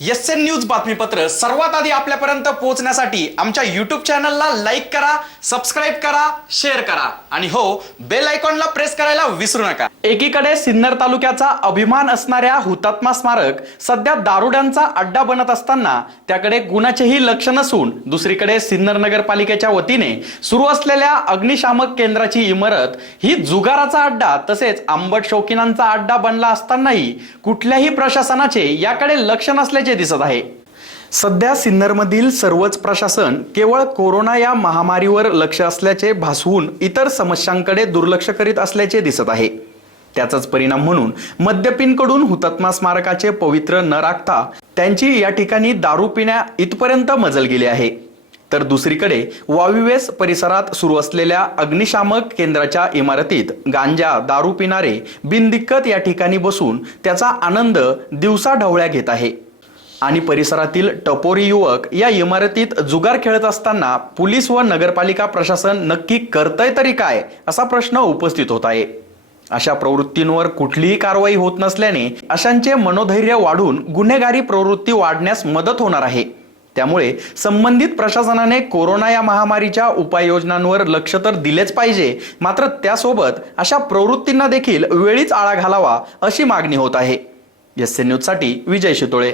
S N news बातमीपत्र सर्वात आधी आपल्यापर्यंत पोहोचण्यासाठी आमच्या युट्यूब चॅनलला लाईक करा सबस्क्राईब करा शेअर करा. आणि हो बेल आयकॉनला प्रेस करायला विसरू नका. एकीकडे सिन्नर तालुक्याचा अभिमान असणाऱ्या हुतात्मा स्मारक सध्या दारुड्यांचा अड्डा बनत असताना त्याकडे गुणाचेही लक्ष नसून दुसरीकडे सिन्नर नगरपालिकेच्या वतीने सुरू असलेल्या अग्निशामक केंद्राची इमारत ही जुगाराचा अड्डा तसेच आंबट शौकीनांचा अड्डा बनला असतानाही कुठल्याही प्रशासनाचे याकडे लक्ष नसल्याचे दिसत आहे. सध्या सिन्नरमधील सर्वच प्रशासन केवळ कोरोना या महामारीवर लक्ष असल्याचे भासवून इतर समस्यांकडे दुर्लक्ष करीत असल्याचे दिसत आहे. त्याचाच परिणाम म्हणून मद्यपींकडून हुतात्मा स्मारकाचे पवित्र न राखता त्यांची या ठिकाणी दारू पिण्या इथपर्यंत मजल गेली आहे. तर दुसरीकडे वाविवेस परिसरात सुरू असलेल्या अग्निशामक केंद्राच्या इमारतीत गांजा दारू पिणारे बिनदिक्कत या ठिकाणी बसून त्याचा आनंद दिवसा ढवळ्या घेत आहे. आणि परिसरातील टपोरी युवक या इमारतीत जुगार खेळत असताना पोलीस व नगरपालिका प्रशासन नक्की करतंय तरी काय असा प्रश्न उपस्थित होत आहे. अशा प्रवृत्तींवर कुठलीही कारवाई होत नसल्याने अशांचे मनोधैर्य वाढून गुन्हेगारी प्रवृत्ती वाढण्यास मदत होणार आहे. त्यामुळे संबंधित प्रशासनाने कोरोना या महामारीच्या उपाययोजनांवर लक्ष तर दिलेच पाहिजे मात्र त्यासोबत अशा प्रवृत्तींना देखील वेळीच आळा घालावा अशी मागणी होत आहे. एस न्यूजसाठी विजय शितोळे.